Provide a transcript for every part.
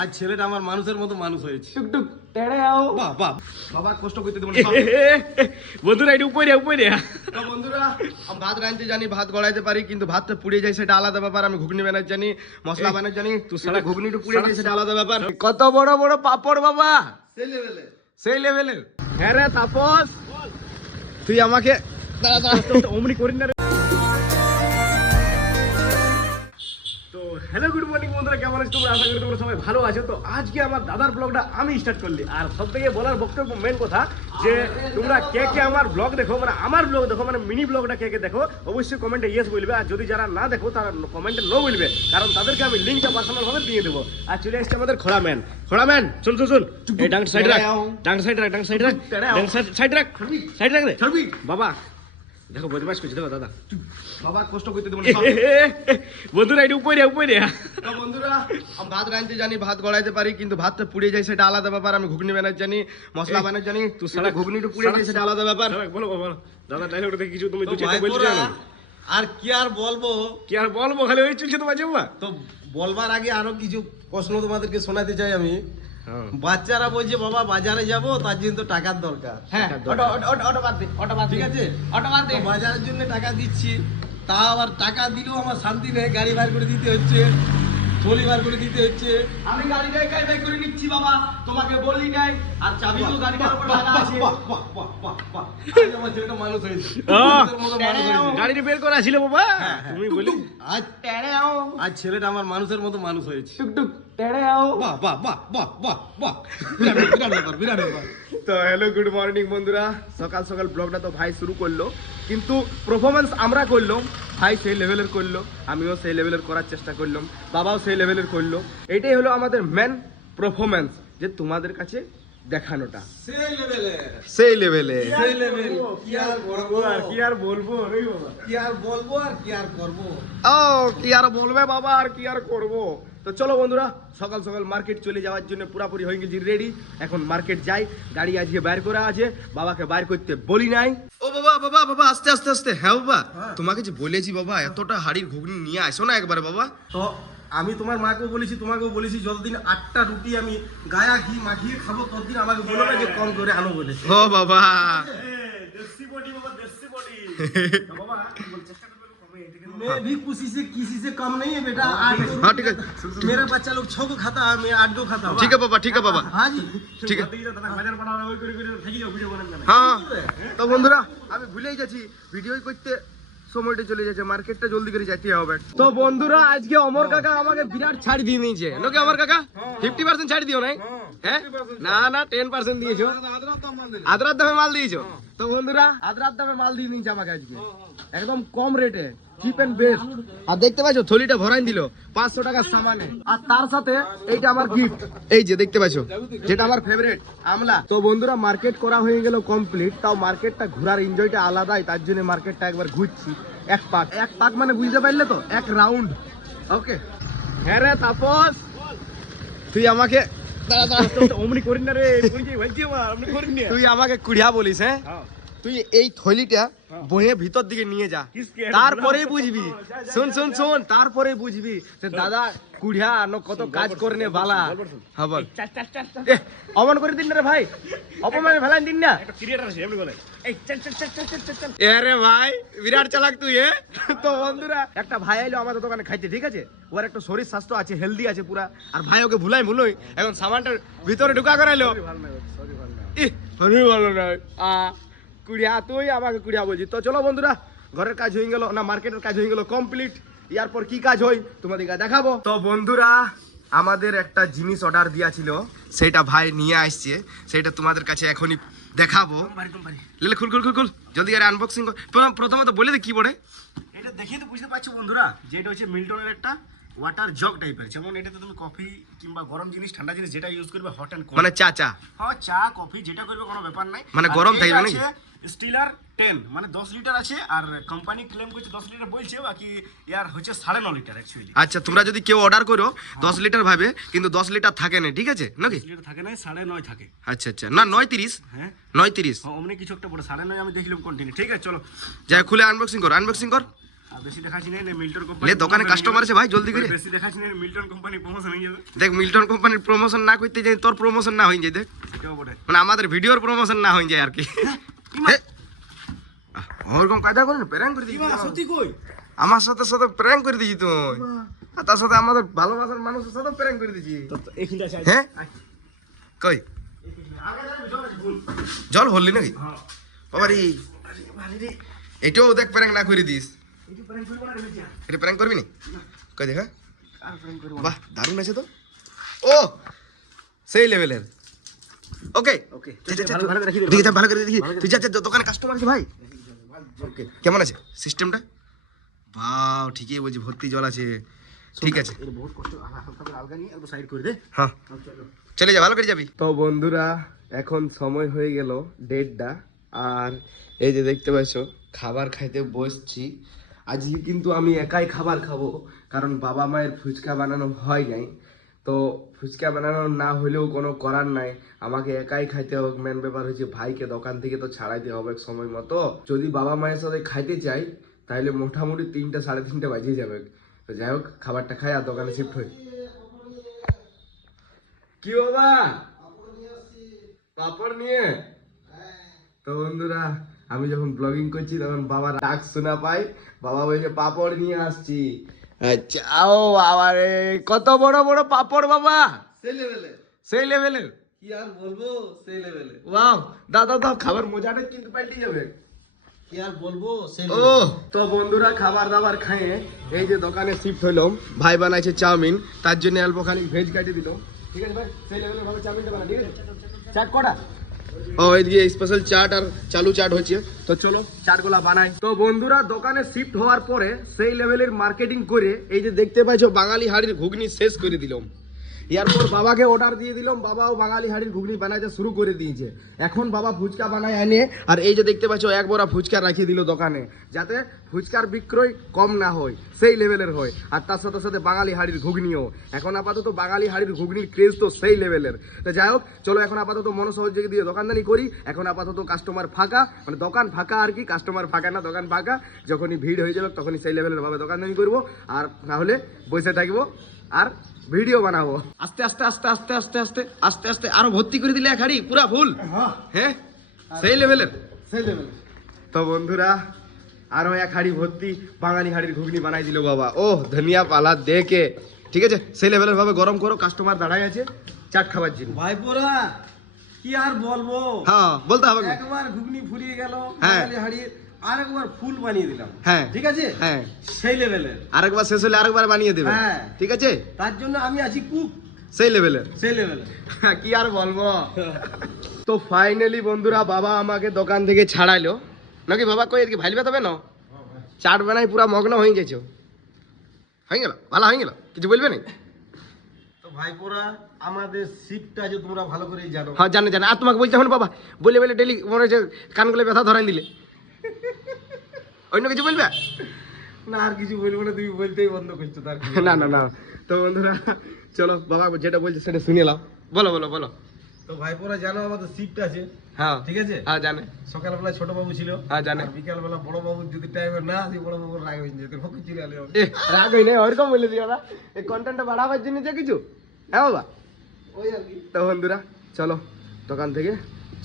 আজ ছেলেটা আমার মানুষের মতো মানুষ হয়েছে। টুকটুক টেড়ে আও। বাহ বাহ, বাবা কষ্ট করতে দেবো না। বন্ধুরা একটু উপরে উপরে। তো বন্ধুরা, আমি ভাত রাঁধতে জানি, ভাত গড়াইতে পারি, কিন্তু ভাতটা পুড়ে যায় সেটা আলাদা ব্যাপার। আমি ঘুগনি বানাতে জানি, মশলা বানাতে জানি, তুই সারা ঘুগনিটা পুড়ে যায় সেটা আলাদা ব্যাপার। কত বড় বড় পাপড় বাবা, সেই লেভেলে। সেই লেভেলের। হ্যাঁ রে তাপস, তুই আমাকে দাঁড়া দাঁড়া অমনি করিস না রে। তো হ্যালো গুড মর্নিং বন্ধুরা, কেমন আছো তোমরা? আশা করি তোমরা সবাই ভালো আছো। তো আজকে আমার দাদার ব্লগটা আমি স্টার্ট করলি, আর সব থেকে বলার বক্তব্য মেন কথা যে তোমরা কে কে আমার ব্লগ দেখো, মানে আমার ব্লগ দেখো, মানে মিনি ব্লগটা কে কে দেখো, অবশ্যই কমেন্টে ইয়েস বলবে। আর যদি যারা না দেখো তারা কমেন্টে নো বলবে, কারণ তাদেরকে আমি লিঙ্কটা পার্সোনাল ভাবে দিয়ে দেবো। আর চলে এসেছে আমাদের খোড়া ম্যান। খোড়া ম্যান শুন শুন শুন, এই ডাং সাইড রাখ, ডাং সাইড রাখ, ডাং সাইড রাখ, ডাং সাইড রাখ, সাইড রাখ রে বাবা। দেখো বদমাশ করছে, দেখো দাদা, বাবা কষ্ট করতে দেবো না। বন্ধুরা একটু উপরে উপরে। তো বন্ধুরা, আমি ভাত রাঁধতে জানি, ভাত গড়াইতে পারি, কিন্তু ভাতটা পুড়ে যায় সেটা আলাদা ব্যাপার। আমি ঘুগনি বানাতে জানি, মশলা বানাতে জানি, তুই সারা ঘুগনিটা পুড়ে যায় সেটা আলাদা ব্যাপার। বলো বলো দাদা, ডায়লগটা দেখে কিছু তুমি দু চারটা বলছো জানো? আর কি আর বলবো, কি আর বলবো, খালি ওই চলছে তোমার জব্বা। তো বলবার আগে আরো কিছু প্রশ্ন তোমাদেরকে শোনাতে চাই আমি। বাচ্চারা বলছে বাবা বাজারে যাব, তার জন্য তো টাকার দরকার। হ্যাঁ, অটো বাদ দে, অটো বাদ, ঠিক আছে, অটো বাদ দে। বাজারের জন্য টাকা দিচ্ছি, তা আবার টাকা দিলেও আমার শান্তি নেই, গাড়ি বার করে দিতে হচ্ছে, ট্রলি বার করে দিতে হচ্ছে। আমি গাড়িটাই কাই করে নিচ্ছি বাবা, তোমাকে বলি নাই। আর চাবিও গাড়িটার উপর লাগা আছে। বাহ বাহ বাহ বাহ বাহ, আজ আমার ছেলেটা মানুষ হয়েছে, মানুষের মতো মানুষ হয়েছে। গাড়িটা বের করা ছিল বাবা, তুমি বলি আজ টেড়ে আও, আজ ছেলেটা আমার মানুষের মতো মানুষ হয়েছে। টুকটুক টেড়ে আও। বাহ বাহ বাহ বাহ বাহ বাহ, বিরাট ব্যাপার, বিরাট ব্যাপার। তো হ্যালো গুড মর্নিং বন্ধুরা, সকাল সকাল ব্লগটা তো ভাই শুরু করলো, কিন্তু পারফরমেন্স আমরা করলাম, ভাই সেই লেভেলের করলো, আমিও সেই লেভেলের করার চেষ্টা করলাম, বাবাও সেই লেভেলের করলো। এটাই হলো আমাদের মেন পারফরমেন্স, যে তোমাদের কাছে দেখানোটা সেই লেভেলে, সেই লেভেলে। সেই লেভেল। কি আর করব, আর কি আর বলবো রে বাবা, কি আর বলবো, আর কি আর করব। ও কি আর বলবে বাবা, আর কি আর করব। তো চলো বন্ধুরা, সকাল সকাল মার্কেট চলে যাওয়ার জন্য পুরাপুরি হয়ে গেছি রেডি। এখন মার্কেট যাই, গাড়ি আজকে বাইর করা আছে, বাবাকে বাইর করতে বলি নাই। ও বাবা বাবা বাবা, আস্তে আস্তে আস্তে। হ্যাঁ বাবা, তোমাকে যে বলেছি বাবা, এতটা হাড়ির ঘুগনি নিয়ে আসো না একবারে বাবা। তো আমি তোমার মাকেও বলেছি, তোমাকেও বলেছি, যতদিন 8টা রুটি আমি গায়া ঘি মাখিয়ে খাবো, ততদিন আমাকে বলো না যে কম করে আনো বলে। ও বাবা, দেশি বডি বাবা, দেশি বডি। বাবা চেষ্টা করবে কমে, मैं भी किसी से कम नहीं है बेटा। हाँ ठीक है, मेरा बच्चा लोग 6 को खाता है, मैं 8 को खाता हूँ। ठीक है बाबा, ठीक है बाबा, हाँ जी ঠিক আছে। হ্যাঁ, তো বন্ধুরা আমি ভুলেই যাচ্ছি, ভিডিও করতে সময়টা চলে যাচ্ছে, মার্কেটটা জলদি করে যেতে হবে। তো বন্ধুরা আজকে অমর কাকা আমাকে বিরাট ছাড় দিয়ে নিয়েছে নাকি? অমর কাকা 50% ছাড় দিও নাই? হ্যাঁ না না, 10% দিয়েছো, আদ্রার দামে মাল দিয়েছো। তো বন্ধুরা আদ্রার দামে মাল দিয়ে নিয়েছে আমাকে আজকে, একদম কম রেটে, চিপ এন্ড বেস্ট। আর দেখতে পাচ্ছ থলিটা ভরাই দিল 500 টাকার সামানে, আর তার সাথে এইটা আমার গিফট, এই যে দেখতে পাচ্ছ, যেটা আমার ফেভারিট আমলা। তো বন্ধুরা মার্কেট করা হয়ে গেল কমপ্লিট, তাও মার্কেটটা ঘোরার এনজয়টা আলাদাই, তার জন্য মার্কেটটা একবার ঘুরছি। এক পাক মানে বুঝতে পারলে তো, এক রাউন্ড। ওকে হ্যাঁ রে তাপস, তুই আমাকে অমনি করিস না রে, তুই আমাকে কুড়িয়া বলিস। হ্যাঁ তুই এই থলিটা বয়ে ভিতর দিকে নিয়ে যা, তারপরে বুঝবি। শোন শোন শোন, তারপরে বুঝবি যে দাদা কুড়িয়া কত কাজ করনে বালা। হ্যাঁ বল, অমন করে দিন না রে ভাই, অপমান ফেলান দিন না। আরে ভাই বিরাট চালাক তুই। তো বন্ধুরা একটা ভাই আইলো আমাদের দোকানে খাইতে, ঠিক আছে, ওর একটা শরীর স্বাস্থ্য আছে, হেলদি আছে পুরা, আর ভাই ওকে ভুলাই এখন সামানটার ভিতরে ঢুকা করাইলো। ভালো নয় কুড়িয়া, তুই আমাকে কুড়িয়া বলছিস। তো চলো বন্ধুরা, ঘরের কাজ হয়ে গেল না, মার্কেটের কাজ হয়ে গেল কমপ্লিট। এরপর কি কাজ হয় তোমাদেরকে দেখাবো। তো বন্ধুরা আমাদের একটা জিনিস অর্ডার দেওয়া ছিল, সেটা ভাই নিয়ে আসছে, সেটা তোমাদের কাছে এখনই দেখাবো। লে খুল খুল খুল খুল জলদি আর আনবক্সিং কর। প্রথমত বলে দে কি পড়ে এটা, দেখেই তো বুঝতে পারছো বন্ধুরা, যে এটা হচ্ছে মিল্টনের একটা ওয়াটার জগ টাইপের। যেমন এটাতে তুমি কফি কিংবা গরম জিনিস, ঠান্ডা জিনিস যেটা ইউজ করবে, হট এন্ড কোল্ড, মানে চা চা, হ্যাঁ চা কফি যেটা করবে কোনো ব্যাপার নাই, মানে গরম থাকবে নাকি? স্টিলার 10 মানে 10 লিটার আছে, আর কোম্পানি ক্লেম করছে 10 লিটার বলছে, বাকি ইয়ার হচ্ছে 9.5 লিটার অ্যাকচুয়ালি। আচ্ছা তোমরা যদি কেউ অর্ডার করো 10 লিটার ভাবে, কিন্তু 10 লিটার থাকে না, ঠিক আছে নাকি? 10 লিটার থাকে না, 9.5 থাকে। আচ্ছা আচ্ছা, না 9.30, হ্যাঁ 9.30, অমনি কিছু একটা বড় 9.5 আমি দেখলাম কন্টিনিউ। ঠিক আছে চলো যাই খুলে আনবক্সিং কর, আনবক্সিং কর। বেশি দেখাচ্ছি না মিল্টন লে দোকানে কাস্টমার আছে ভাই জলদি করে বেশি দেখাচ্ছি না মিল্টন কোম্পানি প্রমোশন হয়ে যাবে দেখ মিল্টন কোম্পানির প্রমোশন না করতে যাই তোর প্রমোশন না হয়ে যায় দেখ সেটাও বটে মানে আমাদের ভিডিওর প্রমোশন না হয়ে যায় আর কি ওরকম কায়দা করে প্র্যাঙ্ক করে দিয়েছি সত্যি কই আমার সাথে সাথে প্র্যাঙ্ক করে দিয়েছি তুই আর তার সাথে আমাদের ভালোবাসার মানুষের সাথে প্র্যাঙ্ক করে দিয়েছি এইখানটা আছে হ্যাঁ কই জল হলি নাকি বাবারি এটাও দেখ প্র্যাঙ্ক না করে দিস এটা প্র্যাঙ্ক করবি নি কই দেখা বাহ দারুণ আছে তো ও সেই লেভেলের ওকে ওকে ভালো করে রাখি দেখি ভালো করে দেখি তুই যা দোকানে কাস্টমার আছে ভাই ওকে কেমন আছে সিস্টেমটা বাও ঠিকই বলছি ভর্তি জল আছে ঠিক আছে এর বহুত কষ্ট হালকা করে আলগা নিয়ে একটু সাইড করে দে হ্যাঁ চলে যা ভালো করে যাবি তো বন্ধুরা এখন সময় হয়ে গেল 1:30 আর এই যে দেখতে পাচ্ছ খাবার খাইতে বসছি আজকে কিন্তু আমি একাই খাবার খাবো কারণ বাবা মায়ের ফুচকা বানানো হয় নাই তো ফুচকা বানানো না হলেও কোনো করার নাই আমাকে একাই খাইতে হবে মেন ব্যাপার হচ্ছে ভাইকে দোকান থেকে তো ছাড়াইতে হবে সময় মতো যদি বাবা মায়ের সাথে খাইতে চাই তাহলে মোটামুটি 3টা 3:30 বাজিয়ে যাবে তো যাই হোক খাবারটা খাই আর দোকানে শিফট হই কি বাবা পাপড় নিয়ে তো বন্ধুরা আমি যখন ব্লগিং করছি তখন বাবা রাগ শোনা পাই বাবা বলছে পাপড় নিয়ে আসছি আচ্ছা ও বাবা রে কত বড় বড় পাপড় বাবা সেই লেভেলের কি আর বলবো সেই লেভেলে ওয়াও দাদা দাও খাবার মজাটা কিন্তু পাল্টে যাবে কি আর বলবো সেই ও তো বন্ধুরা খাবার দাবার খাইয়ে এই যে দোকানে শিফট হইলাম ভাই বানাইছে চাউমিন তার জন্য অল্প খানিক ভেজ কাটি দিল ঠিক আছে ভাই সেই লেভেলের ভাবে চাউমিনটা বানা ঠিক আছে চাট কটা ও এইদিকে স্পেশাল চাট আর চালু চাট হচ্ছে তো চলো চাটগুলা বানাই তো বন্ধুরা দোকানে শিফট হওয়ার পরে সেই লেভেলের মার্কেটিং করে এই যে দেখতে পাইছো বাঙালি হাড়ির ঘুগনি শেষ করে দিলাম এরপর বাবাকে অর্ডার দিয়ে দিলাম বাবাও বাঙালি হাড়ির ঘুগনি বানাইতে শুরু করে দিয়েছে এখন বাবা ফুচকা বানায় এনে আর এই যে দেখতে পাচ্ছ এক বড়া ফুচকা রাখিয়ে দিল দোকানে যাতে ফুচকার বিক্রয় কম না হয় সেই লেভেলের হয় আর তার সাথে সাথে বাঙালি হাড়ির ঘুগনিও এখন আপাতত বাঙালি হাড়ির ঘুগনির ক্রেজ তো সেই লেভেলের তো যাই হোক চলো এখন আপাতত মনোসহযোগী দিয়ে দোকানদানি করি এখন আপাতত কাস্টমার ফাঁকা মানে দোকান ফাঁকা আর কি কাস্টমার ফাঁকা না দোকান ফাঁকা যখনই ভিড় হয়ে যাবে তখনই সেই লেভেলের ভাবে দোকানদানি করবো আর না হলে বসে থাকবো আর ভিডিও বানাবো আস্তে আস্তে আস্তে আস্তে আস্তে আস্তে আস্তে আস্তে আরো ভর্তি করে দিলে এক হাড়ি পুরা ফুল হ্যাঁ সেই লেভেলের তো বন্ধুরা আরো এক হাড়ি ভর্তি বাঙালি হাড়ির ঘুগনি বানাই দিল বাবা ও ধনিয়া পালা দেখে ঠিক আছে সেই লেভেলের ভাবে গরম করো কাস্টমার দাঁড়ায় আছে চাট খাবার জন্য ভাইপোরা কি আর বলবো হ্যাঁ বলতে হবে না। একবার ঘুগনি ফুরিয়ে গেল হ্যাঁ। বাঙালি হাড়ির আরেকবার ফুল বানিয়ে দিলাম হ্যাঁ ঠিক আছে হ্যাঁ সেই লেভেলের আরেকবার শেষ হলে আরেকবার বানিয়ে দেবে হ্যাঁ। ঠিক আছে তার জন্য আমি আছি কুক সেই লেভেলের সেই লেভেলের কি আর বলবো তো ফাইনালি বন্ধুরা বাবা আমাকে দোকান থেকে ছাড়াইলো নাকি বাবা কই এদিকে ভাইলবে তবে না চাট বানাই পুরা মগ্ন হয়ে গেছো হয়ে গেল ভালো হয়ে গেল কিছু বলবে না তো ভাইপোরা আমাদের শিফটটা যে তোমরা ভালো করেই জানো হ্যাঁ জানে জানে আর তোমাকে বলতে এখন বাবা বলে বলে ডেলি মনে হচ্ছে কানগুলো ব্যথা ধরাই দিলে অন্য কিছু বলবে না আর কিছু বলবো না তুমি বলতেই বন্ধ করছো তার কি? না না না তো বন্ধুরা চলো বাবা যেটা বলছে সেটা শুনে নাও বলো বলো বলো তো ভাইপোরা জানো আমাদের শিফট আছে হ্যাঁ ঠিক আছে হ্যাঁ জানে সকালবেলা ছোট বাবু ছিল হ্যাঁ জানে আর বিকালবেলা বড় বাবু যদি টাইমে না আসি বড় বাবু রাগ হয়ে যেত ভক্তি চলে আলে এ রাগ হই নাই ওরকম বলে দিও না এই কন্টেন্টটা বাড়াবার জন্য যে কিছু হ্যাঁ বাবা ওই আর কি তো বন্ধুরা চলো দোকান থেকে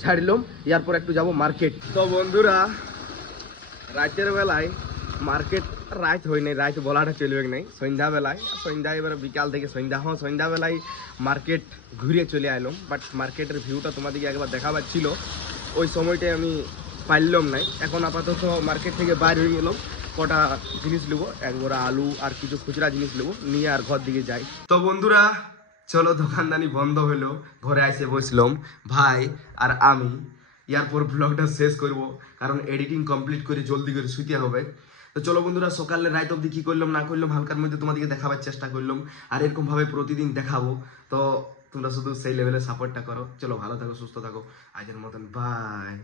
ছাড়লাম এরপর একটু যাব মার্কেট তো বন্ধুরা রাতের বেলায় মার্কেট রাত হয় নাই রাত বলাটা চলবে নাই সন্ধ্যাবেলায় সন্ধ্যা এবারে বিকাল থেকে সন্ধ্যা হ্যাঁ সন্ধ্যাবেলায় মার্কেট ঘুরে চলে আইলাম বাট মার্কেটের ভিউটা তোমাদেরকে একবার দেখাবার ছিল ওই সময়টায় আমি পারলাম নাই এখন আপাতত মার্কেট থেকে বাইরে হয়ে গেলাম কটা জিনিস নেবো একবার আলু আর কিছু খুচরা জিনিস নেবো নিয়ে আর ঘর দিকে যাই তো বন্ধুরা চলো দোকানদানি বন্ধ হলো ঘরে এসে বসলাম ভাই আর আমি এরপর ব্লগটা শেষ করব কারণ এডিটিং কমপ্লিট করে জলদি করে শুতে হবে তো চলো বন্ধুরা সকালে রাত অবধি কি করলাম না করলাম হালকার মধ্যে তোমাদেরকে দেখাবার চেষ্টা করলাম আর এরকম ভাবে প্রতিদিন দেখাবো তো তোমরা শুধু সেই লেভেলে সাপোর্টটা করো চলো ভালো থাকো সুস্থ থাকো আজকের মতন বাই